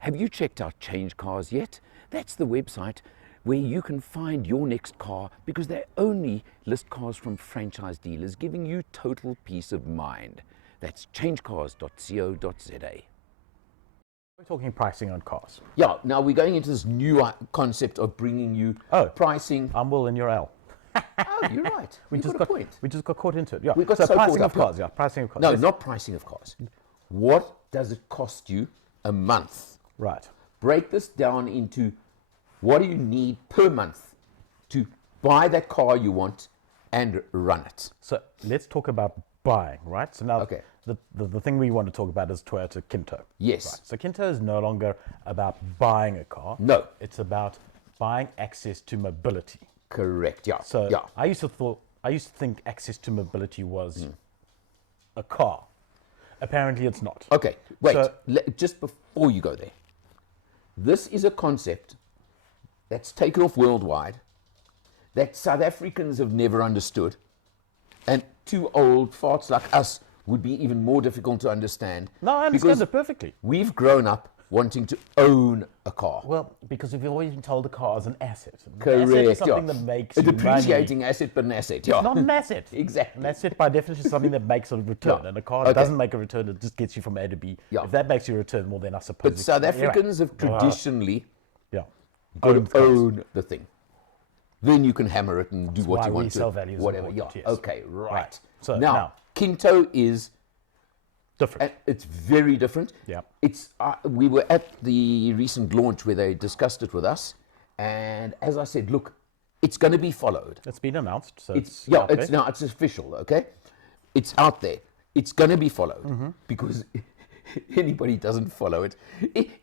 Have you checked out Change Cars yet? That's the website where you can find your next car because they only list cars from franchise dealers, giving you total peace of mind. That's changecars.co.za. We're talking pricing on cars. Yeah, now we're going into this new concept of bringing you pricing. I'm Will and you're Al. Oh, you're right. We just got caught into it. Yeah. We got so so pricing caught of up. cars. Yeah, pricing of cars. No, not pricing of cars. What does it cost you a month? Right. Break this down into what do you need per month to buy that car you want and run it. So let's talk about buying, right? So now the thing we want to talk about is Toyota Kinto. Yes. Right. So Kinto is no longer about buying a car. No. It's about buying access to mobility. Correct. Yeah. So yeah. I used to think access to mobility was a car. Apparently it's not. Okay. Wait. So, just before you go there, this is a concept that's taken off worldwide that South Africans have never understood, and two old farts like us would be even more difficult to understand. No, I understand it perfectly. We've grown up wanting to own a car. Well, because we've always been told a car is an asset. Correct. An asset is something that makes a you depreciating money. asset, but an asset. It's not an asset. Exactly. An asset by definition is something that makes a return, and a car doesn't make a return. It just gets you from A to B. Yeah. If that makes you a return, well, then I suppose. But South Africans have traditionally own the thing. Then you can hammer it and do what you want to. Whatever. Yeah. Yes. Okay. Right. So now Kinto is different. It's very different. Yeah. It's we were at the recent launch where they discussed it with us, and as I said, look, it's going to be followed. It's been announced, so it's official. Okay, it's out there. It's going to be followed because anybody doesn't follow it.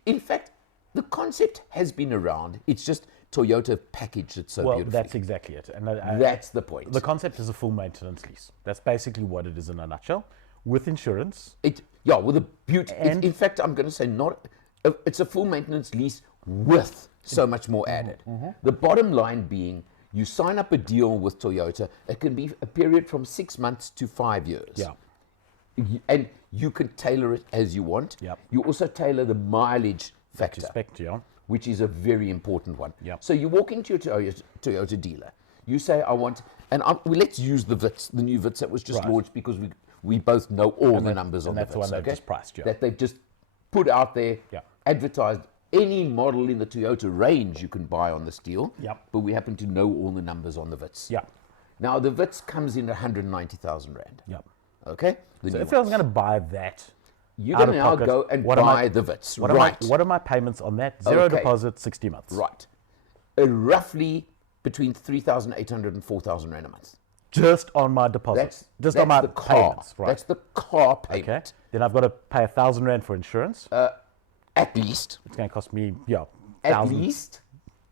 In fact, the concept has been around. It's just Toyota packaged it so beautifully. Well, that's exactly it. And that's the point. The concept is a full maintenance lease. That's basically what it is in a nutshell. With insurance. With a beauty. In fact, I'm going to say it's a full maintenance lease with so much more added. The bottom line being, you sign up a deal with Toyota. It can be a period from 6 months to 5 years. Yeah. And you can tailor it as you want. Yep. You also tailor the mileage factor, which is a very important one. Yep. So you walk into your Toyota dealer. You say, I want, and let's use the Vitz, the new Vitz that was just launched, because we both know all the numbers on the Vitz. And that's the one they've just priced, that they've just put out there, advertised. Any model in the Toyota range you can buy on this deal, but we happen to know all the numbers on the Vitz. Now, the Vitz comes in 190,000 Rand. Okay? So if I was going to buy that, you're going to now go and buy the Vitz. What are my payments on that? Zero deposit, 60 months. Right. Roughly between 3,800 and 4,000 Rand a month. Just on my deposit. That's on my payments. Right. That's the car payment. Okay. Then I've got to pay 1,000 Rand for insurance. At least. It's going to cost me, at least.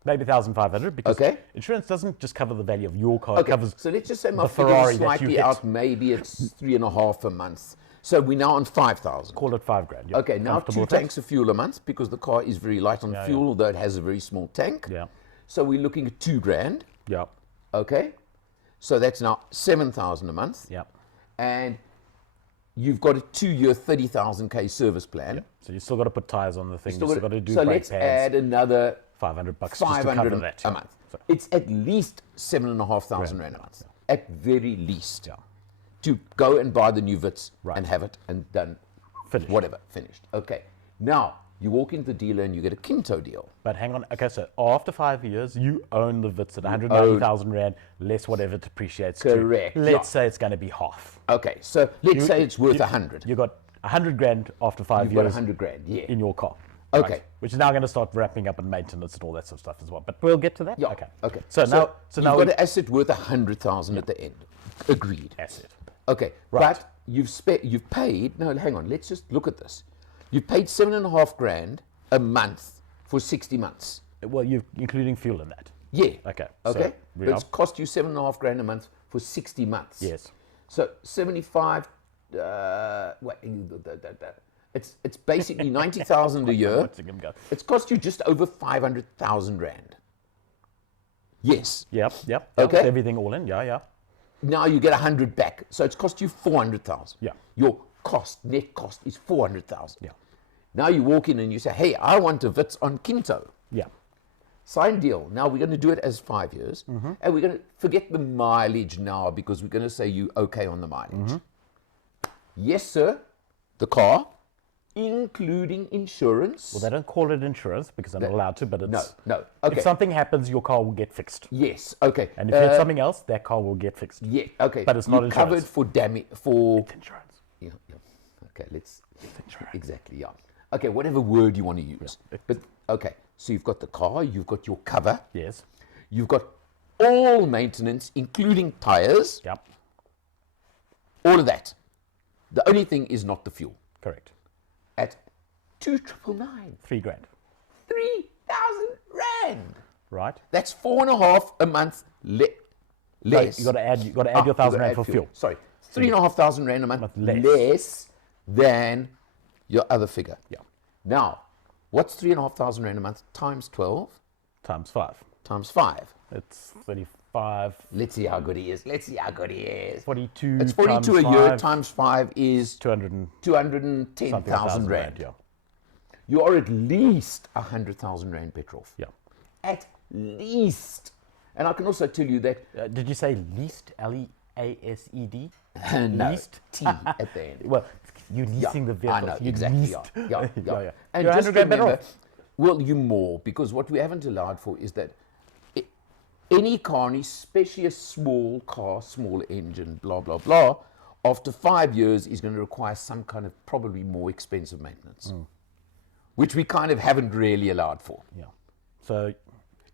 Maybe 1,500, because insurance doesn't just cover the value of your car. It covers so let's just say my Ferrari slightly out. Maybe it's 3.5 a month. So we're now on 5,000. Call it $5,000. Okay, now 2 tanks of fuel a month, because the car is very light on fuel, although it has a very small tank. So we're looking at $2,000. Okay. So that's now 7,000 a month. And you've got a 2-year 30,000 service plan. So you still got to put tires on the thing. You still got to do so brake let's pads. Add another $500 just to cover that a month. So it's at least 7,500 Rand a month, at very least, to go and buy the new Vitz and have it and done, finished. Okay, now you walk into the dealer and you get a Kinto deal. But hang on, okay, so after 5 years, you own the Vitz at 190,000 Rand, less whatever it depreciates. Correct. Let's say it's going to be half. Okay, so let's say it's worth 100. You got 100 grand after 5 years. You've got 100 grand, in your car. Okay. Right? Which is now going to start wrapping up in maintenance and all that sort of stuff as well. But we'll get to that. Yeah. Okay. So now you've got an asset worth 100,000 at the end. Agreed. Asset. Okay. Right. But you've paid. No, hang on. Let's just look at this. You've paid 7.5 grand a month for 60 months. Well, you're including fuel in that. Yeah. Okay. Okay. But it's cost you 7.5 grand a month for 60 months. Yes. So 75. It's basically 90,000 a year. It's cost you just over 500,000 Rand. Yes. Yep. Okay. Everything all in. Yeah. Now you get 100 back. So it's cost you 400,000. Yeah. Your net cost is 400,000. Yeah. Now you walk in and you say, hey, I want a Vitz on Kinto. Yeah. Sign deal. Now we're going to do it as 5 years, and we're going to forget the mileage now because we're going to say you okay on the mileage. Yes, sir. The car, including insurance. Well, they don't call it insurance because they're not allowed to, but it's... No. Okay. If something happens, your car will get fixed. Yes. Okay. And if you hit something else, that car will get fixed. Yeah. Okay. But it's not insurance. Covered for damage for. It's insurance. Yeah. Okay. Let's. Exactly. Yeah. Okay. Whatever word you want to use. Yeah. But okay. So you've got the car. You've got your cover. Yes. You've got all maintenance, including tires. Yep. All of that. The only thing is not the fuel. Correct. At 2,999. $3,000. 3,000 rand. Right. That's 4.5 a month less. No, you got to add your 1,000 rand for fuel. Sorry, 3,500 rand a month less than your other figure. Yeah. Now, what's 3,500 rand a month times 12? Times 5. Times 5. It's 35. Let's see how good he is. 42. It's 42 a year times 5 is 210,000 rand. Yeah. You are at least 100,000 rand better off. Yeah. At least. And I can also tell you that. Did you say least? L-E-A-S-E-D? No, least? T at the end. Well, you're leasing the vehicle. I know, exactly. Yeah. And you're just 100 grand better remember, off. well, you more, because what we haven't allowed for is that any car, and especially a small car, small engine, blah, blah, blah, after 5 years is going to require some kind of probably more expensive maintenance, which we kind of haven't really allowed for. Yeah. So,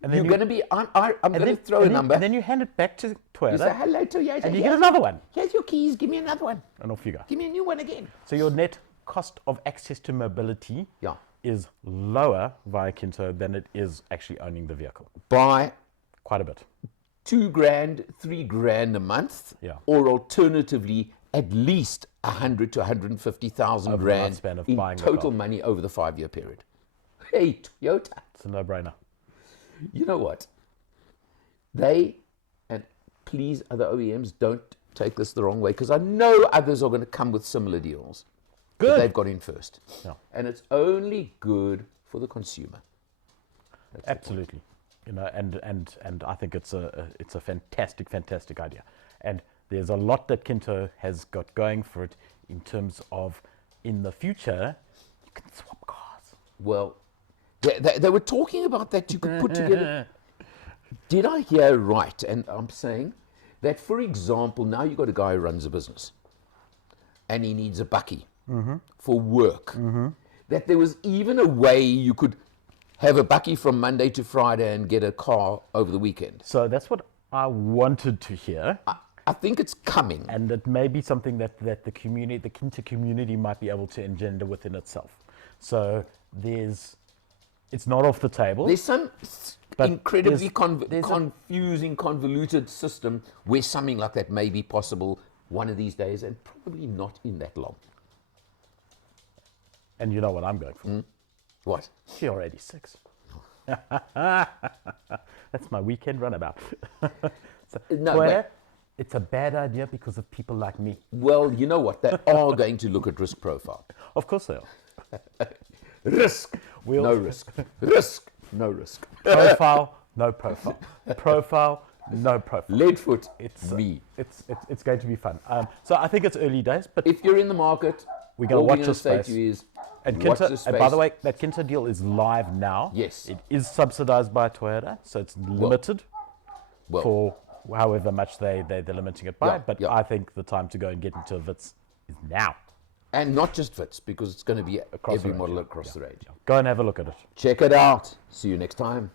and then you're going to be, I'm going to throw a number. And then you hand it back to Toyota. You say, hello, Toyota. And you get another one. Here's your keys. Give me another one. And off you go. Give me a new one again. So your net cost of access to mobility is lower via Kinto than it is actually owning the vehicle. By quite a bit. $2,000, $3,000 a month, or alternatively, at least 100 to 150,000 rand in total money over the 5-year period. Hey, Toyota. It's a no-brainer. You know what? They, and please, other OEMs, don't take this the wrong way, because I know others are going to come with similar deals. Good. But they've got in first. Yeah. And it's only good for the consumer. That's absolutely. You know, and I think it's a fantastic idea. And there's a lot that Kinto has got going for it in terms of, in the future, you can swap cars. Well, they were talking about that you could put together. Did I hear right? And I'm saying that, for example, now you've got a guy who runs a business and he needs a bakkie for work. That there was even a way you could have a bakkie from Monday to Friday and get a car over the weekend. So that's what I wanted to hear. I think it's coming. And it may be something that the community, the Kinto community might be able to engender within itself. So it's not off the table. There's some incredibly confusing, convoluted system where something like that may be possible one of these days, and probably not in that long. And you know what I'm going for? What? TR86. That's my weekend runabout. It's a bad idea because of people like me. Well, you know what? They are going to look at risk profile. Of course they are. Risk, no risk. Risk, no risk. Profile, no profile. Profile, no profile. Leadfoot, it's me. It's going to be fun. So I think it's early days, but if you're in the market, we're going to watch the space. To you is, and Kinto, and by the way, that Kinto deal is live now. Yes. It is subsidized by Toyota, so it's limited for however much they're limiting it by. But I think the time to go and get into Vitz is now. And not just Vitz, because it's going to be across every model across the range. Go and have a look at it. Check it out. See you next time.